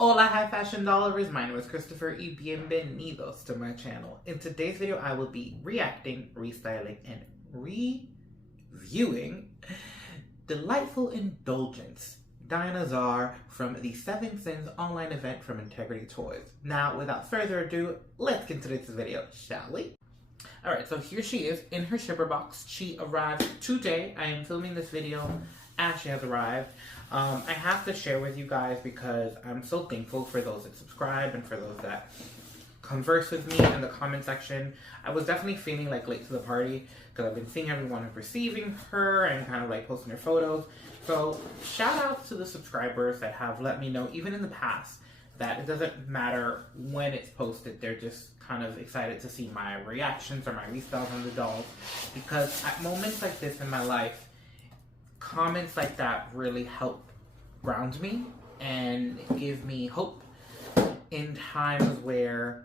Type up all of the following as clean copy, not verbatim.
Hola, hi fashion dollars. My name is Christopher y bienvenidos to my channel. In today's video, I will be reacting, restyling, and reviewing Delightful Indulgence, Dania Zarr from the 7 Sins online event from Integrity Toys. Now, without further ado, let's get into this video, shall we? Alright, so here she is in her shipper box. She arrived today. I am filming this video as she has arrived. I have to share with you guys because I'm so thankful for those that subscribe and for those that converse with me in the comment section. I was definitely feeling like late to the party because I've been seeing everyone receiving her and kind of like posting their photos. So shout out to the subscribers that have let me know, even in the past, that it doesn't matter when it's posted. They're just kind of excited to see my reactions or my restyles on the dolls, because at moments like this in my life, comments like that really help ground me and give me hope in times where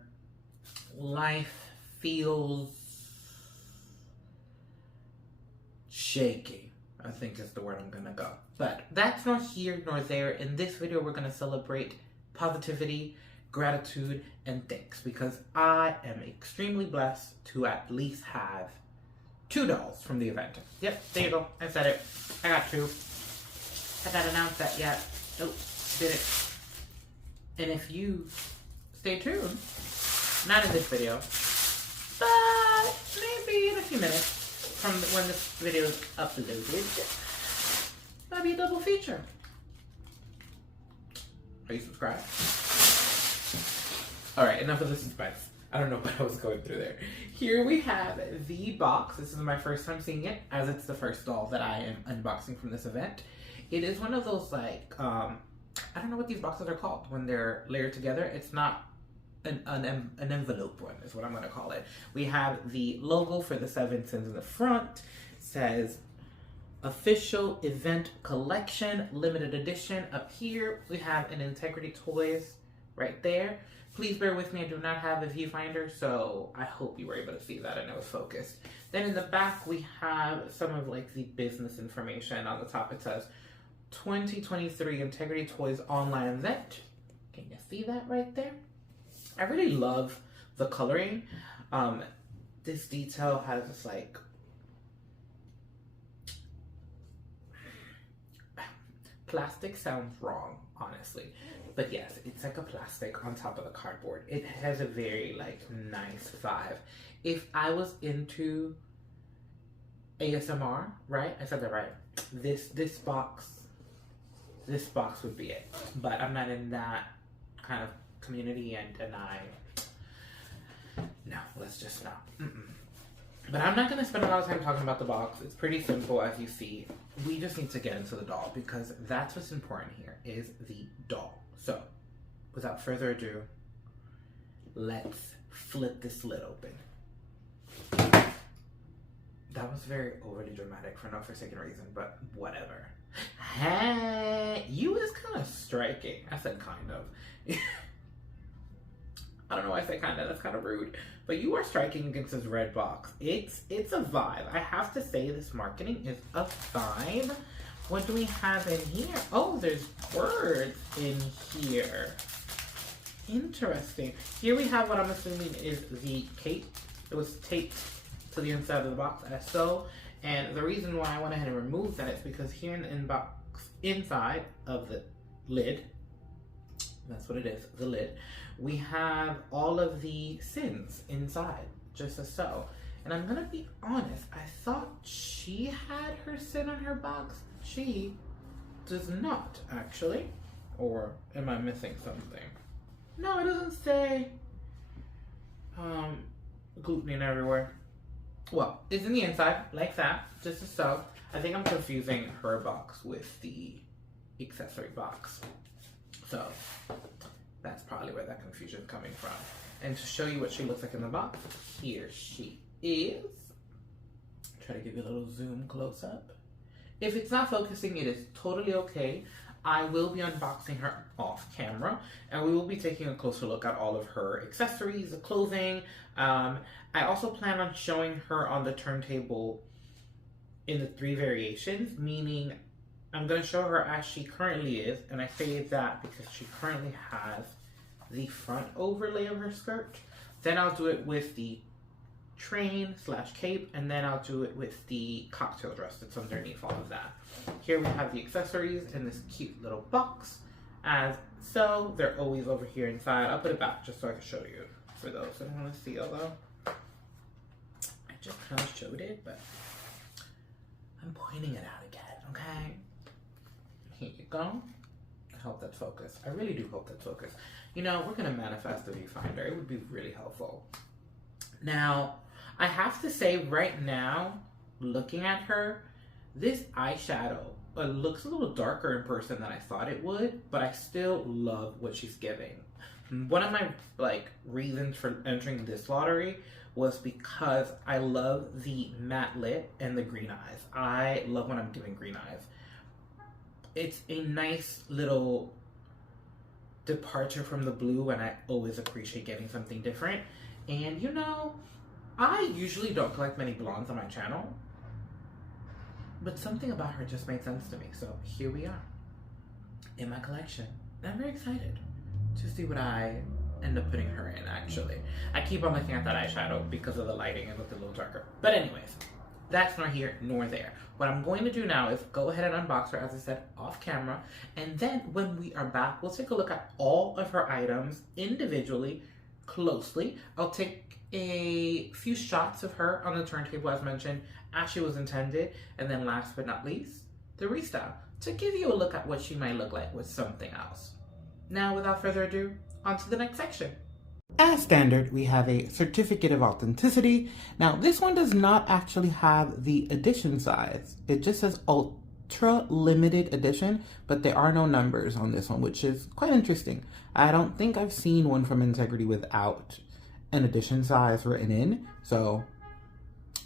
life feels shaky, I think is the word I'm gonna go. But that's not here nor there. In this video, we're gonna celebrate positivity, gratitude, and thanks, because I am extremely blessed to at least have 2 dolls from the event. Yep, there you go. I said it. I got 2. I haven't announced that yet. Nope, did it. And if you stay tuned, not in this video, but maybe in a few minutes from when this video is uploaded, that'll be a double feature. Are you subscribed? Alright, enough of the suspense. I don't know what I was going through there. Here we have the box. This is my first time seeing it, as it's the first doll that I am unboxing from this event. It is one of those, like, I don't know what these boxes are called when they're layered together. It's not an envelope one, is what I'm going to call it. We have the logo for the 7 Sins in the front. It says Official Event Collection, Limited Edition. Up here, we have an Integrity Toys right there. Please bear with me, I do not have a viewfinder, so I hope you were able to see that and it was focused. Then in the back, we have some of like the business information. On the top, it says 2023 Integrity Toys online event. Can you see that right there? I really love the coloring. This detail has this like plastic sounds wrong, honestly. But yes, it's like a plastic on top of the cardboard. It has a very like nice vibe. If I was into ASMR, right? I said that right. This box would be it. But I'm not in that kind of community, and no, let's just not. But I'm not going to spend a lot of time talking about the box. It's pretty simple, as you see. We just need to get into the doll, because that's what's important here, is the doll. So, without further ado, let's flip this lid open. That was very overly dramatic for no forsaken reason, but whatever. Hey, you is kind of striking. I said kind of. I don't know why I say kind of, that's kind of rude. But you are striking against this red box. It's a vibe. I have to say, this marketing is a vibe. What do we have in here? Oh, there's words in here. Interesting. Here we have what I'm assuming is the cape. It was taped to the inside of the box as so. And the reason why I went ahead and removed that is because here in the inbox, inside of the lid, that's what it is, the lid, we have all of the sins inside, just as so. And I'm gonna be honest, I thought she had her sin on her box. She does not, actually. Or am I missing something? No, it doesn't say gluten everywhere. Well, it's in the inside, like that, just as so. I think I'm confusing her box with the accessory box. So that's probably where that confusion is coming from. And to show you what she looks like in the box, here she is. Try to give you a little zoom close up. If it's not focusing, it is totally okay. I will be unboxing her off camera, and we will be taking a closer look at all of her accessories, the clothing. I also plan on showing her on the turntable in the 3 variations, meaning I'm going to show her as she currently is, and I say that because she currently has the front overlay of her skirt. Then I'll do it with the train / cape, and then I'll do it with the cocktail dress that's underneath all of that. Here we have the accessories in this cute little box. As so, they're always over here inside. I'll put it back just so I can show you for those that want to see, although I just kind of showed it, but I'm pointing it out again, okay? Here you go. I hope that's focused. I really do hope that's focused. You know, we're going to manifest the viewfinder. It would be really helpful. Now, I have to say right now, looking at her, this eyeshadow looks a little darker in person than I thought it would, but I still love what she's giving. One of my reasons for entering this lottery was because I love the matte lip and the green eyes. I love when I'm doing green eyes. It's a nice little departure from the blue, and I always appreciate getting something different. And you know, I usually don't collect many blondes on my channel, but something about her just made sense to me. So here we are in my collection. And I'm very excited to see what I end up putting her in, actually. I keep on looking at that eyeshadow because of the lighting. It looked a little darker. But anyways, that's nor here nor there. What I'm going to do now is go ahead and unbox her, as I said, off camera. And then when we are back, we'll take a look at all of her items individually, closely. I'll take a few shots of her on the turntable, as mentioned, as she was intended. And then last but not least, the restyle, to give you a look at what she might look like with something else. Now, without further ado, on to the next section. As standard, we have a certificate of authenticity. Now, this one does not actually have the edition size. It just says ultra limited edition, but there are no numbers on this one, which is quite interesting. I don't think I've seen one from Integrity without an edition size written in. So,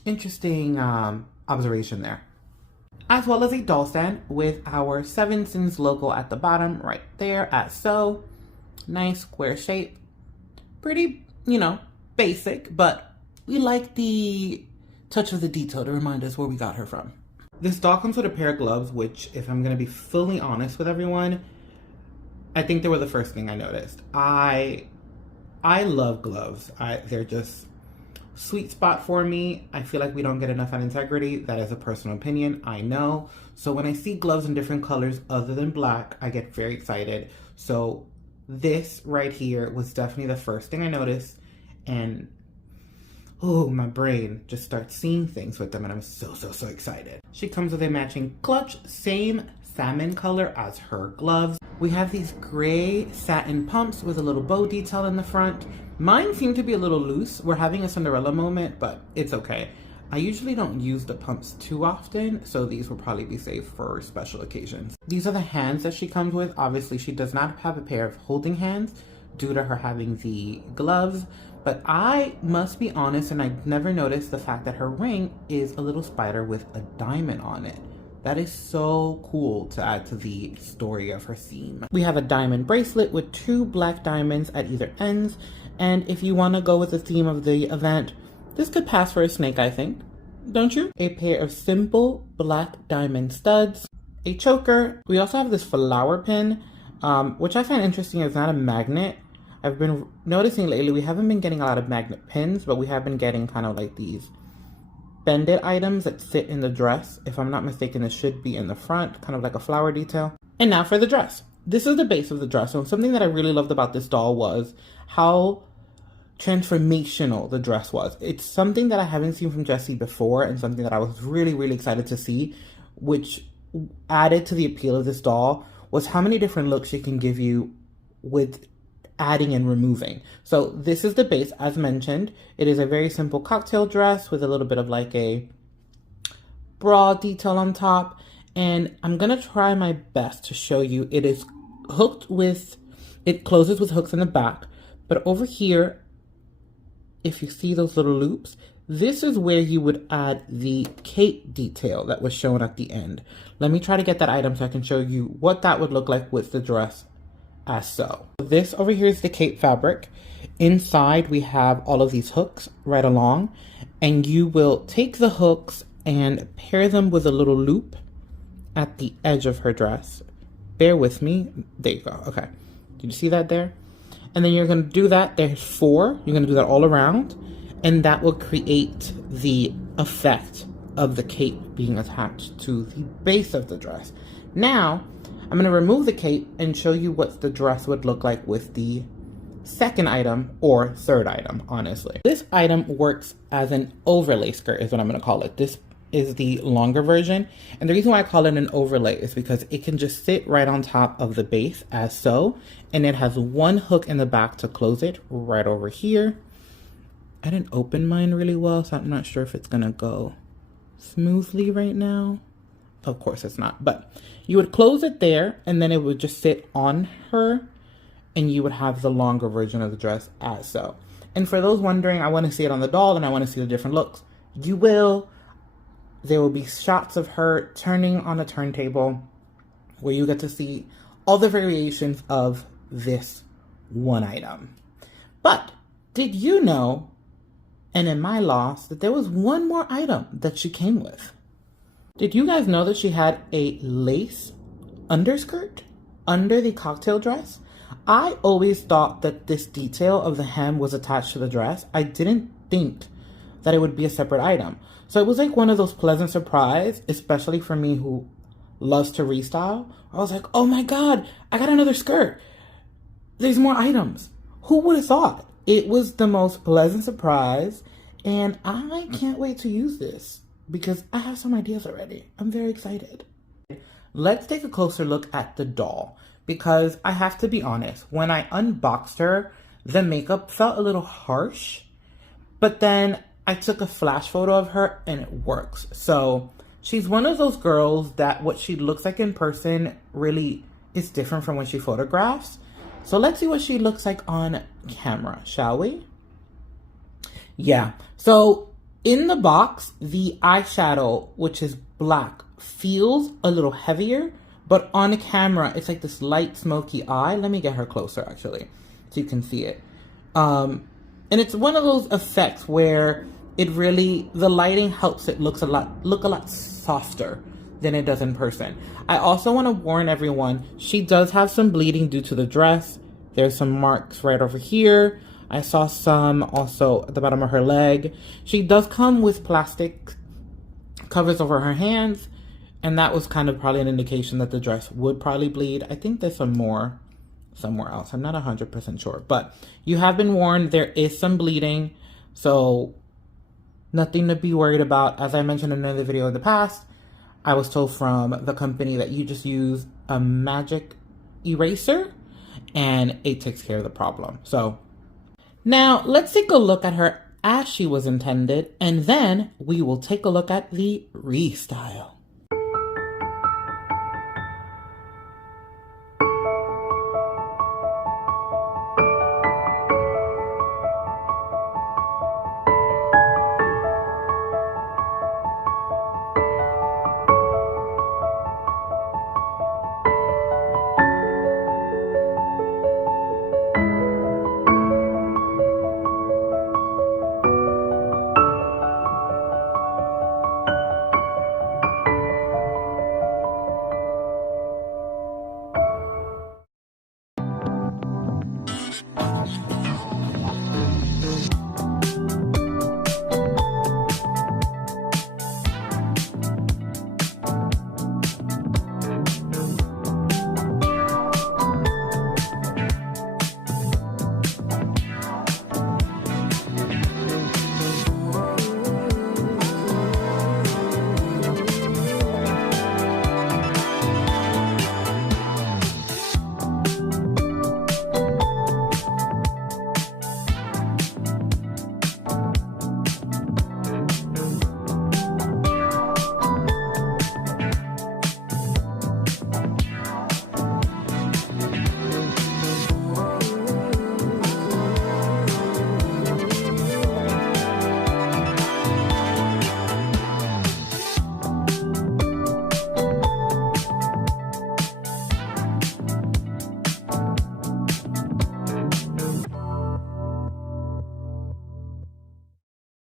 interesting observation there. As well as a doll stand with our Seven Sins logo at the bottom right there, as so. Nice square shape. Pretty, you know, basic, but we like the touch of the detail to remind us where we got her from. This doll comes with a pair of gloves, which, if I'm going to be fully honest with everyone, I think they were the first thing I noticed. I love gloves. They're just sweet spot for me. I feel like we don't get enough on Integrity. That is a personal opinion, I know. So when I see gloves in different colors other than black, I get very excited. So this right here was definitely the first thing I noticed, and oh, my brain just starts seeing things with them, and I'm so excited. She comes with a matching clutch, same salmon color as her gloves. We have these gray satin pumps with a little bow detail in the front. Mine seem to be a little loose. We're having a Cinderella moment, but it's okay. I usually don't use the pumps too often, so these will probably be safe for special occasions. These are the hands that she comes with. Obviously, she does not have a pair of holding hands due to her having the gloves, but I must be honest, and I never noticed the fact that her ring is a little spider with a diamond on it. That is so cool to add to the story of her theme. We have a diamond bracelet with 2 black diamonds at either ends, and if you want to go with the theme of the event, this could pass for a snake, I think. Don't you? A pair of simple black diamond studs, a choker. We also have this flower pin, which I find interesting. It's not a magnet. I've been noticing lately we haven't been getting a lot of magnet pins, but we have been getting kind of like these bended items that sit in the dress. If I'm not mistaken, it should be in the front, kind of like a flower detail. And now for the dress. This is the base of the dress. So something that I really loved about this doll was how transformational the dress was. It's something that I haven't seen from Jessie before, and something that I was really excited to see, which added to the appeal of this doll was how many different looks she can give you with adding and removing. So this is the base, as mentioned. It is a very simple cocktail dress with a little bit of like a bra detail on top, and I'm gonna try my best to show you. It is hooked with, it closes with hooks in the back, but over here, if you see those little loops, this is where you would add the cape detail that was shown at the end. Let me try to get that item so I can show you what that would look like with the dress as so. This over here is the cape fabric. Inside we have all of these hooks right along, and you will take the hooks and pair them with a little loop at the edge of her dress. Bear with me. There you go. Okay. Did you see that there? And then you're going to do that. There's 4. You're going to do that all around. And that will create the effect of the cape being attached to the base of the dress. Now, I'm going to remove the cape and show you what the dress would look like with the second item or third item, honestly. This item works as an overlay skirt is what I'm going to call it. This is the longer version. And the reason why I call it an overlay is because it can just sit right on top of the base as so. And it has one hook in the back to close it right over here. I didn't open mine really well, so I'm not sure if it's going to go smoothly right now. Of course it's not, but you would close it there and then it would just sit on her and you would have the longer version of the dress as so. And for those wondering, I want to see it on the doll and I want to see the different looks. You will. There will be shots of her turning on a turntable where you get to see all the variations of this one item. But did you know, and in my loss, that there was one more item that she came with? Did you guys know that she had a lace underskirt under the cocktail dress? I always thought that this detail of the hem was attached to the dress. I didn't think that it would be a separate item. So it was like one of those pleasant surprises, especially for me who loves to restyle. I was like, oh my God, I got another skirt. There's more items. Who would have thought? It was the most pleasant surprise. And I can't wait to use this because I have some ideas already. I'm very excited. Let's take a closer look at the doll because I have to be honest, when I unboxed her, the makeup felt a little harsh, but then I took a flash photo of her and it works. So she's one of those girls that what she looks like in person really is different from when she photographs. So let's see what she looks like on camera, shall we? Yeah, so in the box, the eyeshadow, which is black, feels a little heavier, but on camera, it's like this light smoky eye. Let me get her closer, actually, so you can see it. And it's one of those effects where it really, the lighting helps it look a lot softer than it does in person. I also want to warn everyone, she does have some bleeding due to the dress. There's some marks right over here. I saw some also at the bottom of her leg. She does come with plastic covers over her hands, and that was kind of probably an indication that the dress would probably bleed. I think there's some more somewhere else. I'm not 100% sure, but you have been warned. There is some bleeding, so nothing to be worried about. As I mentioned in another video in the past, I was told from the company that you just use a magic eraser and it takes care of the problem. So now let's take a look at her as she was intended, and then we will take a look at the restyle.